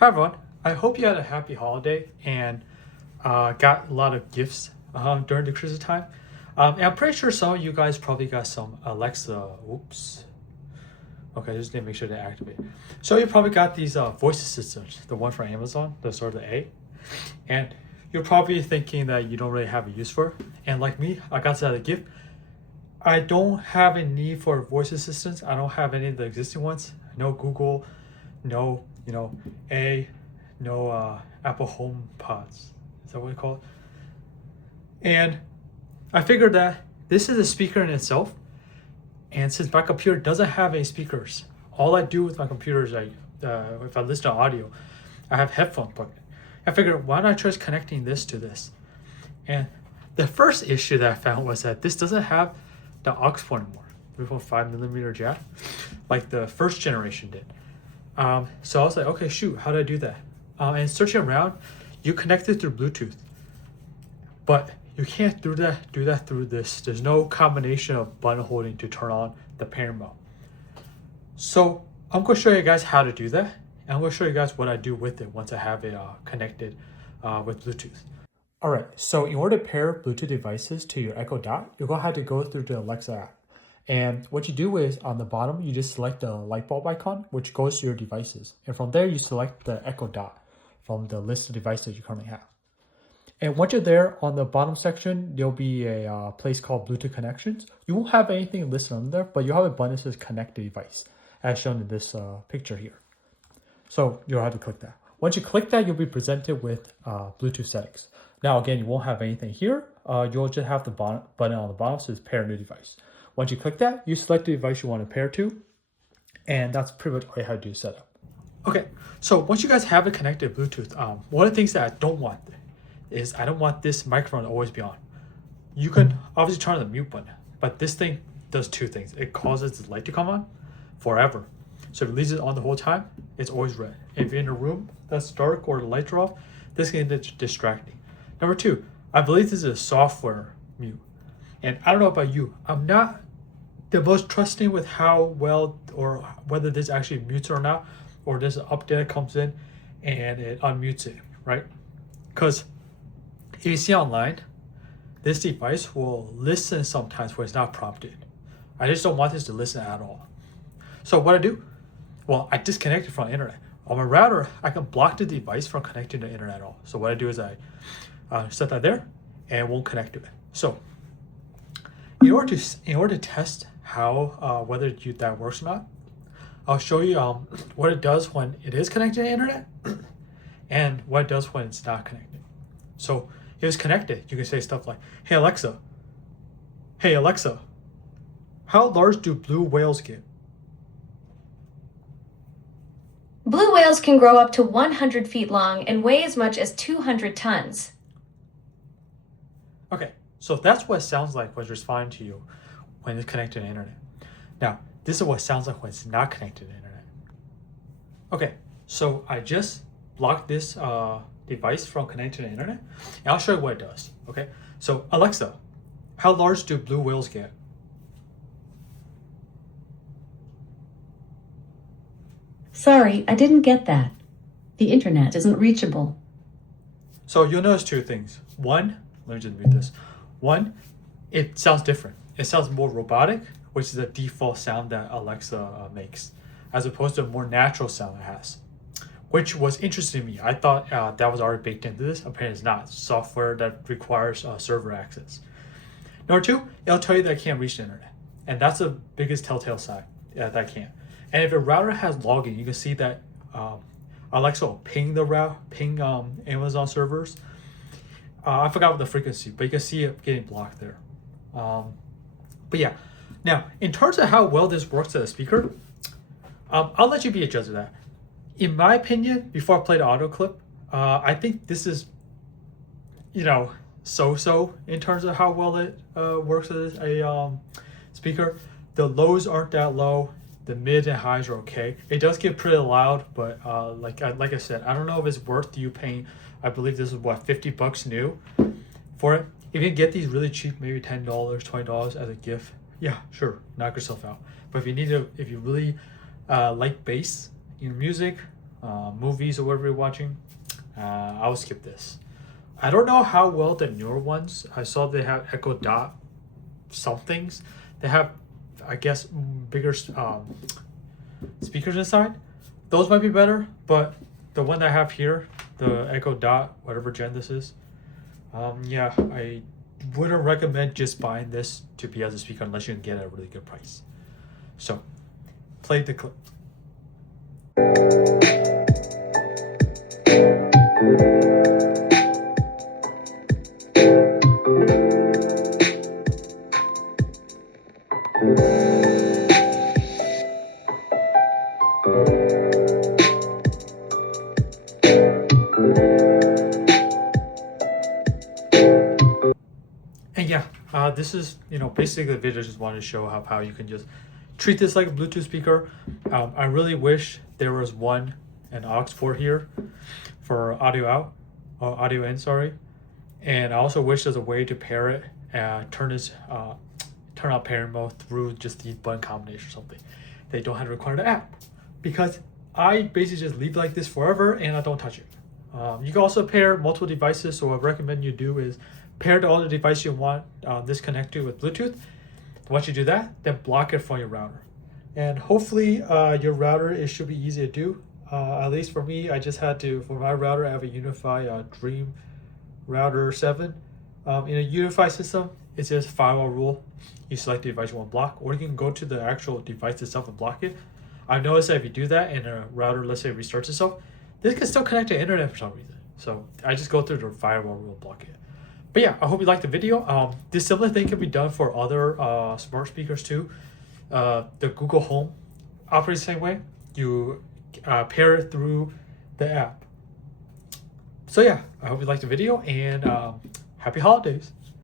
Hi everyone, I hope you had a happy holiday and got a lot of gifts during the Christmas time. And I'm pretty sure some of you guys probably got some Alexa, oops. Okay, just need to make sure they activate. So you probably got these voice assistants, the one from Amazon, the sort of the A. And you're probably thinking that you don't really have a use for it. And like me, I got that as a gift. I don't have a need for voice assistants. I don't have any of the existing ones. No Google, no, no Apple Home Pods. Is that what we call it? And I figured that this is a speaker in itself. And since my computer doesn't have any speakers, all I do with my computer is if I listen to audio, I have headphones plugged in. I figured, why not try connecting this to this? And the first issue that I found was that this doesn't have the aux port anymore, 3.5mm jack, like the first generation did. So I was like, okay, shoot, how do I do that? And searching around, you connect it through Bluetooth, but you can't do that through this. There's no combination of button holding to turn on the parent mode. So I'm going to show you guys how to do that, and I'm going to show you guys what I do with it once I have it connected with Bluetooth. All right, so in order to pair Bluetooth devices to your Echo Dot, you're going to have to go through the Alexa app. And what you do is on the bottom, you just select the light bulb icon, which goes to your devices. And from there, you select the Echo Dot from the list of devices you currently have. And once you're there, on the bottom section, there'll be a place called Bluetooth Connections. You won't have anything listed on there, but you'll have a button that says Connect the Device, as shown in this picture here. So you'll have to click that. Once you click that, you'll be presented with Bluetooth settings. Now, again, you won't have anything here. You'll just have the button on the bottom that says Pair New Device. Once you click that, you select the device you want to pair to, and that's pretty much all you have to do to set up. Okay, so once you guys have it connected to Bluetooth, one of the things that I don't want is I don't want this microphone to always be on. You can obviously turn on the mute button, but this thing does two things. It causes the light to come on forever. So if it leaves it on the whole time, it's always red. If you're in a room that's dark or the lights are off, this can get distracting. Number two, I believe this is a software mute. And I don't know about you, I'm not the most trusting with how well or whether this actually mutes or not, or this update that comes in and it unmutes it, right? Because if you see online, this device will listen sometimes where it's not prompted. I just don't want this to listen at all. So what I do? Well, I disconnect it from the internet. On my router, I can block the device from connecting to the internet at all. So what I do is I set that there and it won't connect to it. So in order to test how whether that works or not, I'll show you what it does when it is connected to the internet and what it does when it's not connected. So if it's connected, you can say stuff like, hey Alexa, how large do blue whales get? Blue whales can grow up to 100 feet long and weigh as much as 200 tons. Okay, so that's what it sounds like when it's responding to you when it's connected to the internet. Now, this is what it sounds like when it's not connected to the internet. Okay, so I just blocked this device from connecting to the internet, and I'll show you what it does. Okay, so Alexa, how large do blue whales get? Sorry, I didn't get that. The internet isn't reachable. So you'll notice two things. One, let me just mute this. One, it sounds different. It sounds more robotic, which is the default sound that Alexa makes, as opposed to a more natural sound it has, which was interesting to me. I thought that was already baked into this. Apparently it's not. Software that requires server access. Number two, it'll tell you that it can't reach the internet. And that's the biggest telltale sign that I can't. And if your router has logging, you can see that Alexa will ping Amazon servers. I forgot what the frequency, but you can see it getting blocked there. But yeah, now in terms of how well this works as a speaker, I'll let you be a judge of that. In my opinion, before I play the audio clip, I think this is, so-so in terms of how well it works as a speaker. The lows aren't that low. The mid and highs are okay. It does get pretty loud, but like I said, I don't know if it's worth you paying. I believe this is what, $50 new for it. If you can get these really cheap, maybe $10, $20 as a gift, yeah, sure, knock yourself out. But if you really like bass in your music, movies or whatever you're watching, I will skip this. I don't know how well the newer ones. I saw they have Echo Dot somethings. They have, I guess, bigger speakers inside. Those might be better, but the one I have here, the Echo Dot, whatever gen this is, yeah, I wouldn't recommend just buying this to be as a speaker unless you can get it at a really good price. So, play the clip. And yeah, this is, basically the video just wanted to show how you can just treat this like a Bluetooth speaker. I really wish there was an aux port here for audio out, or audio in, sorry. And I also wish there's a way to pair it, turn out pairing mode through just the button combination or something. They don't have to require the app, because I basically just leave it like this forever and I don't touch it. You can also pair multiple devices, so what I recommend you do is pair to all the devices you want this connected with Bluetooth. Once you do that, then block it from your router. And hopefully your router, it should be easy to do. At least for me, I just had to, for my router, I have a Unify Dream Router 7. In a Unify system, it's just a firewall rule. You select the device you want to block, or you can go to the actual device itself and block it. I've noticed that if you do that and a router, let's say, restarts itself, this can still connect to the internet for some reason. So I just go through the firewall rule and block it. But yeah, I hope you liked the video. This similar thing can be done for other smart speakers too. The Google Home operates the same way. You pair it through the app. So yeah, I hope you liked the video, and happy holidays.